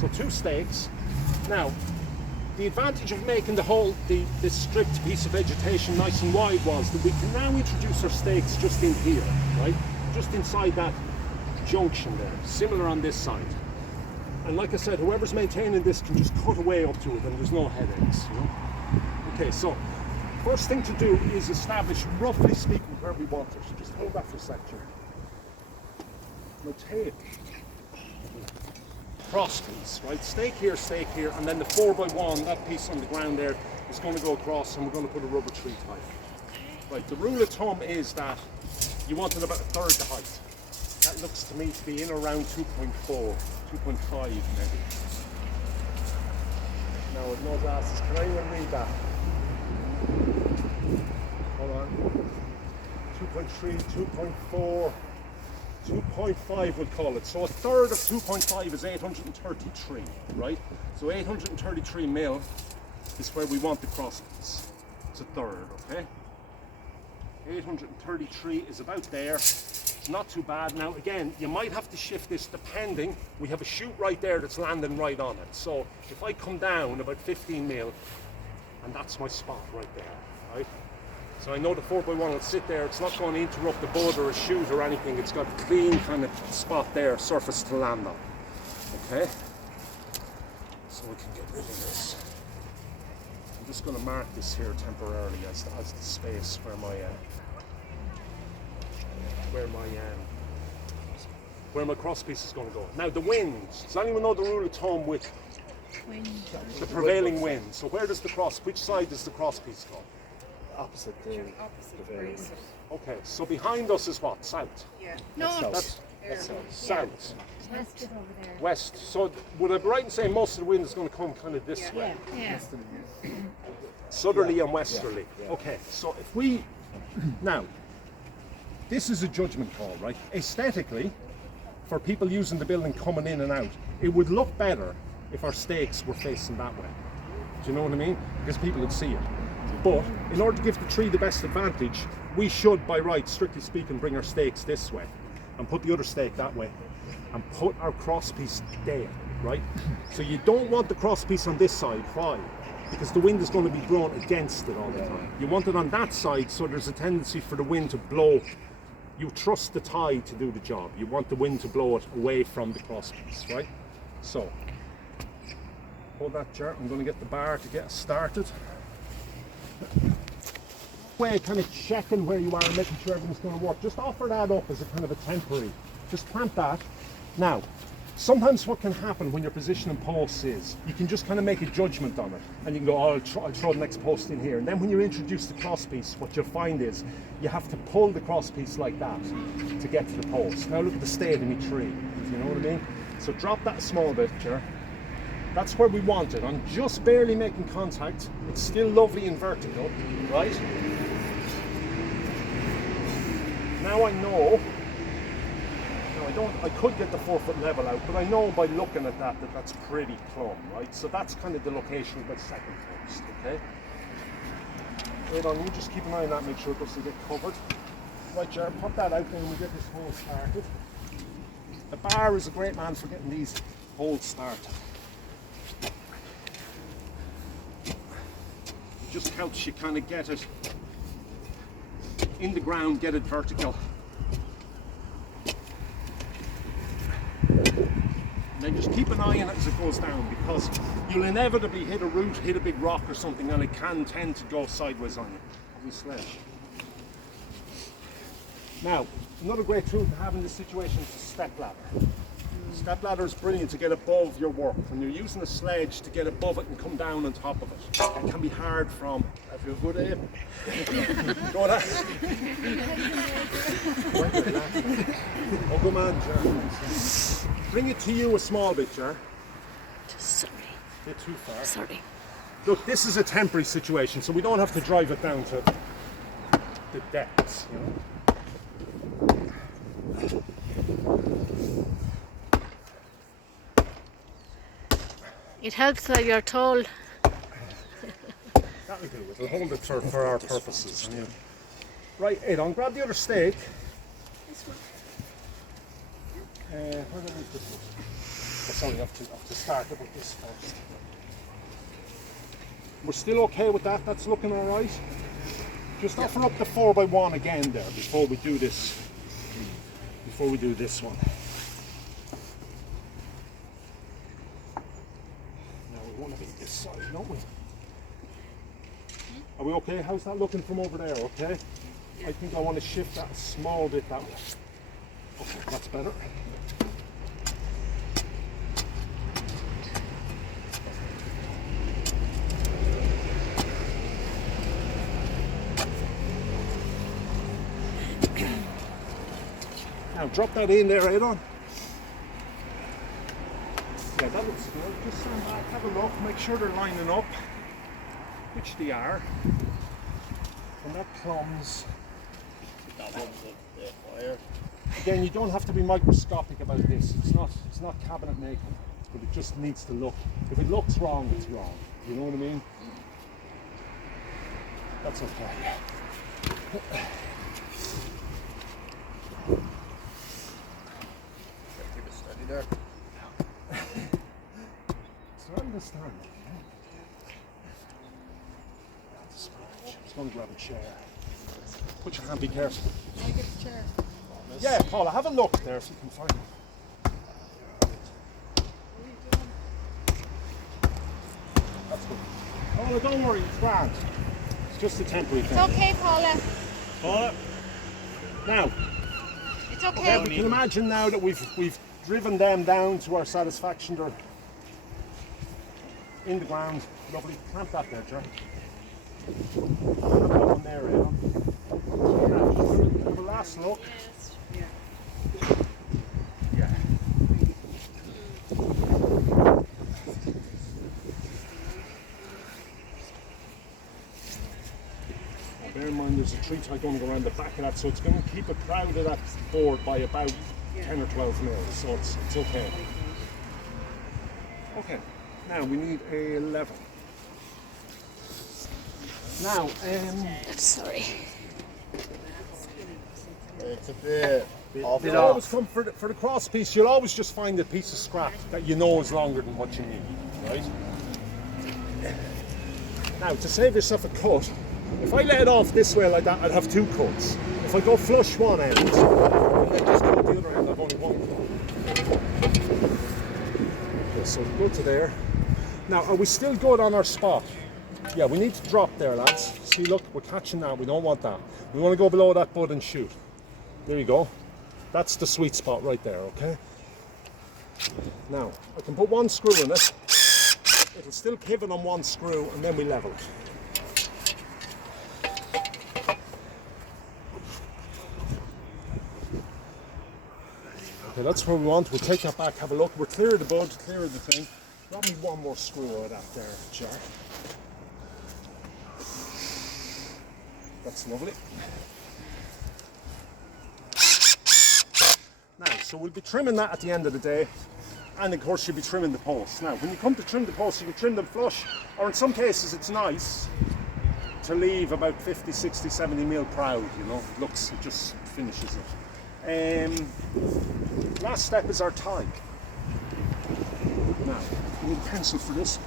So 2 stakes. Now, the advantage of making this stripped piece of vegetation nice and wide was that we can now introduce our stakes just in here, right? Just inside that junction there, similar on this side. And like I said, whoever's maintaining this can just cut away up to it and there's no headaches, you know? Okay, so first thing to do is establish, roughly speaking, where we want it. Just hold that for a second. Now take cross piece, right? Stake here, and then the 4x1, that piece on the ground there, is going to go across and we're going to put a rubber tree tie. Right, the rule of thumb is that you want it about 1/3 the height. That looks to me to be in around 2.4, 2.5 maybe. Now with no glasses, can anyone read that? Hold on. 2.3, 2.4, 2.5 we'll call it. So 1/3 of 2.5 is 833, right? So 833 mil is where we want the cross piece. It's 1/3, okay? 833 is about there. It's not too bad. Now again, you might have to shift this depending. We have a chute right there that's landing right on it. So if I come down about 15 mil, and that's my spot right there, right? So I know the 4x1 will sit there. It's not going to interrupt the bud or a chute or anything. It's got a clean kind of spot there, surface to land on. Okay? So we can get rid of this. I'm just going to mark this here temporarily as the space where my cross piece is going to go. Now the winds. Does anyone know the rule of thumb with the prevailing wind? So where does which side does the cross piece go? Opposite the brace. Okay, so behind us is what? South? Yeah. No, That's south. West is over there. West. So would I be right in saying most of the wind is going to come kind of this way? Yeah. Southerly and westerly. Okay, so if we... Now, this is a judgment call, right? Aesthetically, for people using the building coming in and out, it would look better if our stakes were facing that way. Do you know what I mean? Because people would see it. But in order to give the tree the best advantage, we should, by right, strictly speaking, bring our stakes this way and put the other stake that way and put our cross piece there, right? So you don't want the cross piece on this side. Why? Because the wind is going to be blown against it all the time. You want it on that side, so there's a tendency for the wind to blow. You trust the tide to do the job. You want the wind to blow it away from the cross piece, right? So, hold that, Jar. I'm going to get the bar to get us started. Way kind of checking where you are and making sure everything's going to work. Just offer that up as a kind of a temporary. Just plant that. Now, sometimes what can happen when you're positioning posts is you can just kind of make a judgment on it and you can go, oh, I'll throw the next post in here. And then when you introduce the cross piece, what you'll find is you have to pull the cross piece like that to get to the post. Now look at the state of my tree. Do you know what I mean? So drop that a small bit, Jar. That's where we want it. I'm just barely making contact. It's still lovely and vertical, right? Now I know. Now I could get the 4-foot level out, but I know by looking at that that's pretty plumb, right? So that's kind of the location of my second post, okay? Wait on, you just keep an eye on that, make sure it doesn't get covered. Right, Jared, pop that out then and we get this hole started. The bar is a great man for getting these holes started. It just helps you kind of get it in the ground, get it vertical. And then just keep an eye on it as it goes down, because you'll inevitably hit a root, hit a big rock or something, and it can tend to go sideways on you, on your sledge. Now, another great tool to have in this situation is a step ladder. Step ladder is brilliant to get above your work. When you're using a sledge to get above it and come down on top of it, it can be hard from... I feel good, Abe. Go on. Oh, good man, Jar. Bring it to you a small bit, Jar. Sorry. A bit too far. Sorry. Look, this is a temporary situation, so we don't have to drive it down to the depths, you know. It helps that you're tall. That'll do. It'll hold it for our purposes. Yeah. Right, Adon, grab the other stake. This one. Where did I leave this one? sorry, I have to start about this first. We're still okay with that? That's looking all right? Just offer up the 4x1 again there before we do this. Before we do this one. Now we want to be this side, don't we? Are we okay? How's that looking from over there, okay? I think I want to shift that a small bit that way. Okay, that's better. Now drop that in there, Adon. Yeah, that looks good. Just stand back, have a look, make sure they're lining up, which they are. And that plumbs. Again, you don't have to be microscopic about this. It's not cabinet making, but it just needs to look. If it looks wrong, it's wrong. You know what I mean? That's okay. Keep it steady there. So I understand. Just going to grab a chair. Put your hand, be careful. I get the chair. Yeah, Paula, have a look there if you can find it. That's good. Paula, don't worry, it's grand. It's just a temporary thing. It's okay, Paula. Paula, now, It's okay. we can imagine now that we've driven them down to our satisfaction. They're in the ground. Lovely. Clamp that there, Jerry. Clamp that one there, Aaron. Now, have a last look. Yeah. Bear in mind there's a tree tie going to go around the back of that, so it's going to keep a crowd of that board by about 10 or 12 mil, so it's okay. Okay, now we need a level. Now, Sorry. It's a bit off. you'll always come for the cross piece, you'll always just find a piece of scrap that you know is longer than what you need, right? Now, to save yourself a cut, if I let it off this way like that, I'd have two cuts. If I go flush one end, and then just cut the other end, I've only one cut. Okay, so go to there. Now, are we still good on our spot? Yeah, we need to drop there, lads. See, look, we're catching that. We don't want that. We want to go below that bud and shoot. There you go. That's the sweet spot right there, okay? Now, I can put one screw in it. It'll still pivot on one screw, and then we level it. Okay, that's where we want. We'll take that back, have a look. We're clear of the bud, clear of the thing. Grab me one more screw out of that there, Jack. That's lovely. Now, so we'll be trimming that at the end of the day, and of course you'll be trimming the posts. Now, when you come to trim the posts, you can trim them flush, or in some cases it's nice to leave about 50, 60, 70 mil proud, you know. It just finishes it. Last step is our tie. Now, we need a pencil for this.